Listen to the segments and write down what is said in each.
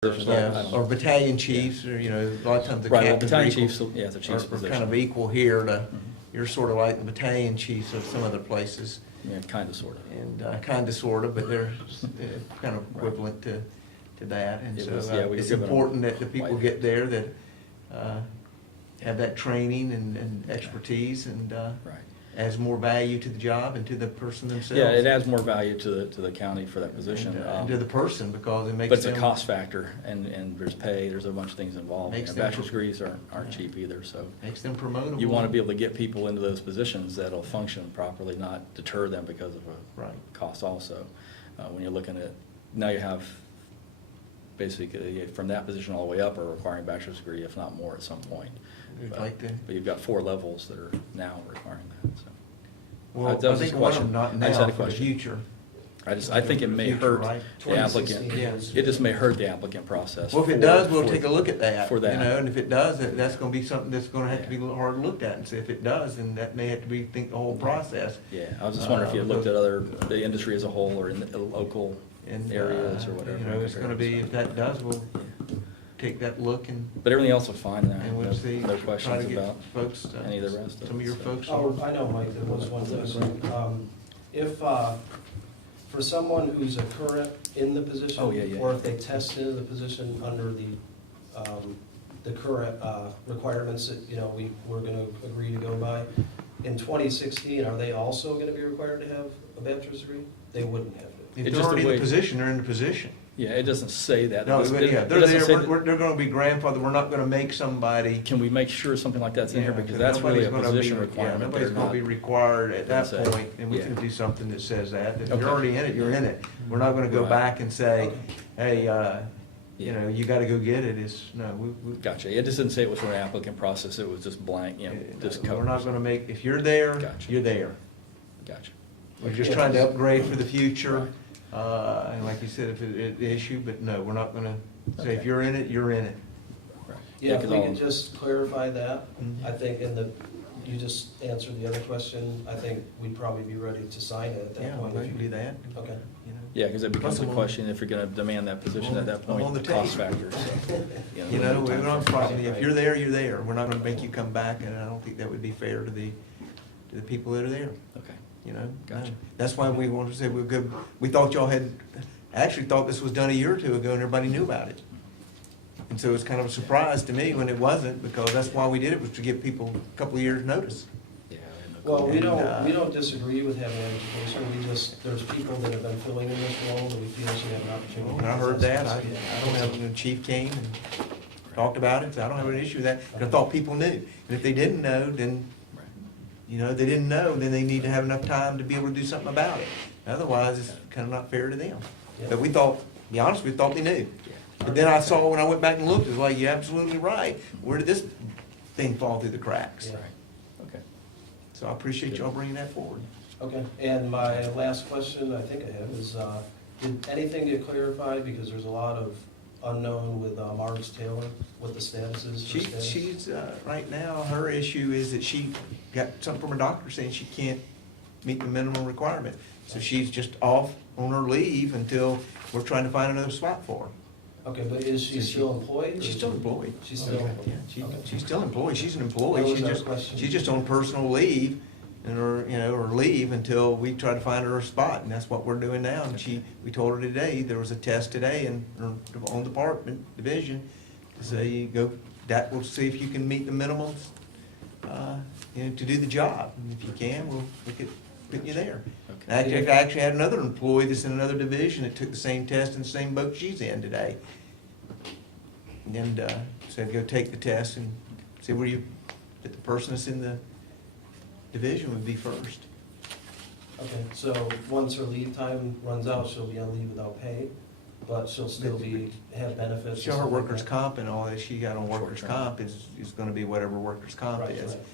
positions. I Yeah, don't- or battalion chiefs, or, you know, a lot of times the Right, well, captains battalion are equal- chiefs, yeah, it's a chief's are position. kind of equal here to, Mhm. you're sort of like the battalion chiefs of some other places. Yeah, kind of, sort of. And kind of, sort of, but they're kind of equivalent to that. And It so was- yeah, we it's were given important that the quite people a- get there that have that training and expertise and Right. adds more value to the job and to the person themselves. Yeah, it adds more value to the county for that position. And to the person, because it makes But it's a them- cost factor, and there's pay, there's a bunch of things involved. Makes And them- bachelor's degrees aren't cheap either, so. Makes them promotable. You want to be able to get people into those positions that'll function properly, not deter them because of a Right. cost also. When you're looking at, now you have basically from that position all the way up are requiring bachelor's degree, if not more at some point. We'd But like to- but you've got 4 levels that are now requiring that, so. Well, That I was think just a one of them question. not I just had now, a for the question. future. I think it may Future, hurt right? the applicant. 2016. It just may hurt the applicant process. Well, if it for- does, we'll for- take a look at that. For that. You know, and if it does, that's gonna be something that's gonna have to be a little hard looked at, and so if it does, then that may have to be, think the whole process. Yeah, I was just wondering if you had looked at the industry as a whole, or in the local And, areas or whatever. You know, it's gonna be, if that does, we'll take that look and But everything else was fine, and we'll see. no try to questions get about folks, any of the rest of it. some of your so. folks. Oh, I know, Mike, there was one question. If, for someone who's a current in the position, Oh, yeah. or if they test into the position under the current requirements that, you know, we're gonna agree to go by, in 2016, are they also gonna be required to have a bachelor's degree? They wouldn't have to. If It's they're just already the in way- the position, they're in the position. Yeah, it doesn't say that. It No, doesn't- but yeah, it they're doesn't there, say that- they're gonna be grandfathered, we're not gonna make somebody. Can we make sure something like that's in here, Yeah, because that's really a nobody's gonna be- position yeah, requirement. Nobody's They're gonna not- be required at that Doesn't say. point, and we Yeah. can do something that says that. If you're Okay. already in it, you're in it. We're not gonna go Right. back and say, Okay. hey, you Yeah. know, you gotta go get it. It's, no, we. Gotcha, it just didn't say it was for an applicant process, it was just blank, you know, just We're cover. not gonna make, if you're there, Gotcha. you're there. Gotcha. We're just trying to upgrade for the future, Right. and like you said, if it issue, but no, we're not gonna say, if Okay. you're in it, you're in it. Right. Yeah, if 'cause we all- could just clarify that, Mhm. I think you just answered the other question, I think we'd probably be ready to sign it at that Yeah, point. we if can you- do that. Okay. You know. Yeah, because it becomes Plus a I'm on- question if you're gonna demand that position at that I'm on point, the the cost tape. factor, so. You know, we're not, Right. if you're there, you're there. We're not gonna make you come back, and I don't think that would be fair to the people that are there, Okay, you know? Gotcha. That's why we wanted to say we're good. We thought y'all had, actually thought this was done a year or two ago, and everybody knew about it. And so it's kind of a surprise to me when it wasn't, because that's why we did it, was to give people a couple of years' notice. yeah. I had no Well, clue. we don't disagree with having an education, there's people that have been filling in this role that we feel should have an opportunity. Well, I heard that. I don't have, the chief came and talked about it, so I don't have an issue with that. But I thought people knew. And if they didn't know, then Right. you know, they didn't know, then they need to have enough time to be able to do something about it. Otherwise, it's kind of not fair to them. But we thought, to be honest, we thought they knew. But then I saw, when I went back and looked, it was like, you're absolutely right. Where did this thing fall through the cracks? Yeah. Right, okay. So I appreciate y'all bringing that forward. Okay, and my last question, I think I have, is, did anything get clarified, because there's a lot of unknown with Marge Taylor, what the status is for status? She's, right now, her issue is that she got something from her doctor saying she can't meet the minimum requirement. So she's just off on her leave until we're trying to find another spot for her. Okay, but is she So she- still employed? or She's is still she- employed. She's still Yeah, employed? yeah, Okay. she's still employed, she's an That employee, was our question. she's just on personal leave, and or leave until we try to find her a spot, and that's what we're doing now. And we told her today, there was a test today on department, division, to say, that will see if you can meet the minimums, to do the job. And if you can, we'll look at putting you there. Okay. I actually had another employee that's in another division that took the same test in the same boat she's in today. And said, go take the test and see that the person that's in the division would be first. Okay, so once her leave time runs out, she'll be on leave without pay, but she'll still have benefits? and Show her stuff like workers' that? comp and all that she got on workers' Short term. comp is gonna be whatever workers' comp Right, is. right.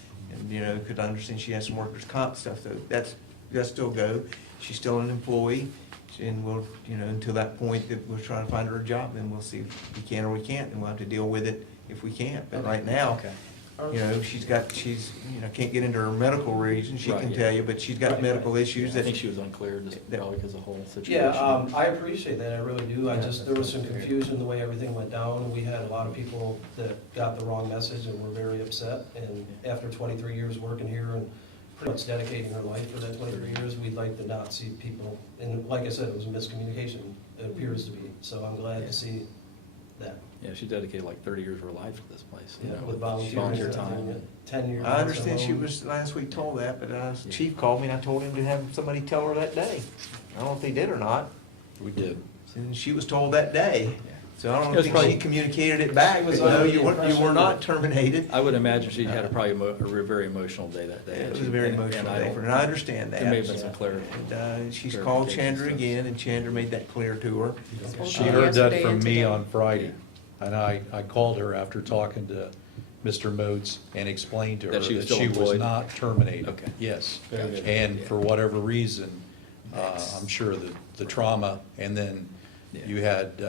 And, could understand she has some workers' comp stuff, so that's still go. She's still an employee, and we'll, until that point that we're trying to find her a job, then we'll see if we can or we can't, and we'll have to deal with it if we can't. But right now, Okay. You know, she's, can't get into her medical reasons, she Right, can yeah. tell you, but she's got Right, medical right. issues I that. think she was unclear, just that- probably because of the whole situation. Yeah, I appreciate that, I really do. I Yeah, just, there was some confusion the way everything went down. We had a lot of people that got the wrong message and were very upset. And after 23 years working here and pretty much dedicating her life for that 23 years, we'd like to not see people, and like I said, it was a miscommunication, it appears to be. So I'm glad Yeah. to see that. Yeah, she dedicated like 30 years of her life to this place. you Yeah, know, with volunteers. Volunteer and time. everything, 10 years. I understand at she home. was last week told that, but Yeah. chief called me and I told him to have somebody tell her that day. I don't know if they did or not, We did. and she was told that day. Yeah. So I It don't was think she probably- communicated it back, She but was no, under the you were impression not that- terminated. I would imagine she had a very emotional day that day. It was a very emotional day for her, and I understand that. There may have been some clarity. And she's called Chandra again, and Chandra made that clear to her. She heard that Yesterday from and me today. on Friday, and I called her after talking to Mr. Moats and explained to her That that she was still she was employed? not terminated. Okay. Yes. Very good. And Yeah. for whatever reason, I'm sure the trauma, and then you had,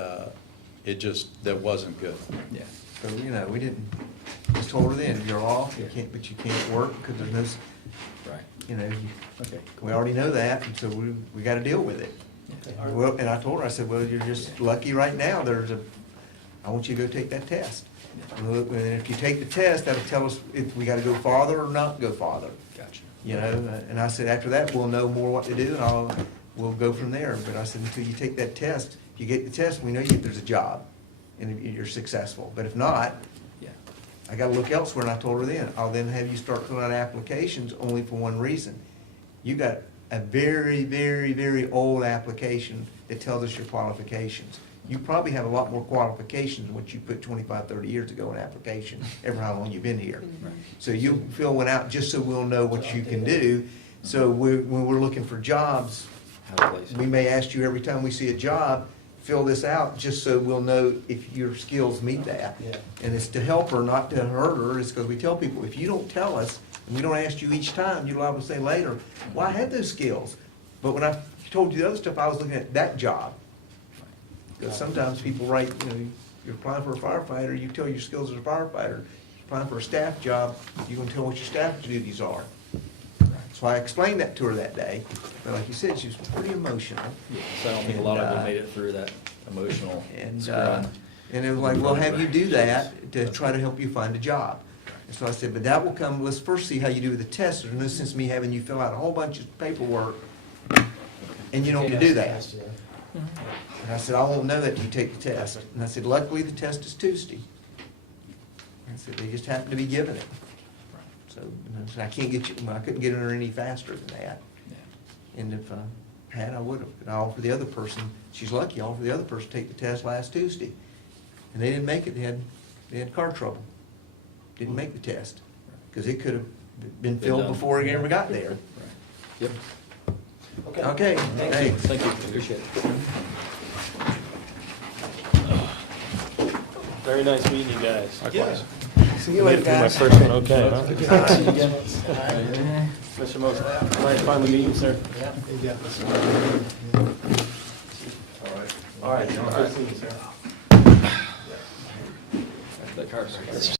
that wasn't good. Yeah. So, we didn't, just told her then, you're off, but you can't work because there's no, Right. you- Okay. we already know that, and so we gotta deal with it. Okay. Well, and I told her, I said, well, you're just lucky right now, I want you to go take that test. And if you take the test, that'll tell us if we gotta go farther or not go farther. Gotcha. And I said, after that, we'll know more what to do, and we'll go from there. But I said, until you take that test, if you get the test, we know there's a job, and you're successful. But if not, Yeah. I gotta look elsewhere, and I told her then, I'll then have you start filling out applications only for one reason. You got a very, very, very old application that tells us your qualifications. You probably have a lot more qualifications than what you put 25, 30 years ago in application, ever how long you've been here. Right. So you fill one out just so we'll know what you can do. So when we're looking for jobs, How to place it. we may ask you every time we see a job, fill this out, just so we'll know if your skills meet that. Yeah. And it's to help her, not to hurt her, it's because we tell people, if you don't tell us, and we don't ask you each time, you're liable to say later, well, I had those skills. But when I told you the other stuff, I was looking at that job. Because sometimes people write, you're applying for a firefighter, you tell your skills as a firefighter. You're applying for a staff job, you can tell what your staff duties are. So I explained that to her that day, but like you said, she was pretty emotional. Yeah, so I don't think a lot of And, them made it through that emotional And, screen. and it was like, we'll have you do that to try to help you find a job. And so I said, but that will come, let's first see how you do with the test. There's no sense in me having you fill out a whole bunch of paperwork and you don't do that. Yeah. And I said, I won't know that till you take the test. And I said, luckily, the test is Tuesday. I said, they just happen to be giving it. So, so I can't get you, I couldn't get her any faster than that. Yeah. And if I had, I would've. And I offered the other person, she's lucky, I offered the other person to take the test last Tuesday. And they didn't make it, they had car trouble. Didn't make the test, because it could've been filled done. before it ever got there. Right. Yep. Okay, Thank you. thanks. Thank you, appreciate it. Very nice meeting you guys. Yeah. See you Made later, it through my guys. first one okay, huh? Mr. Moser. Nice finally meet you, sir. All right. That car's.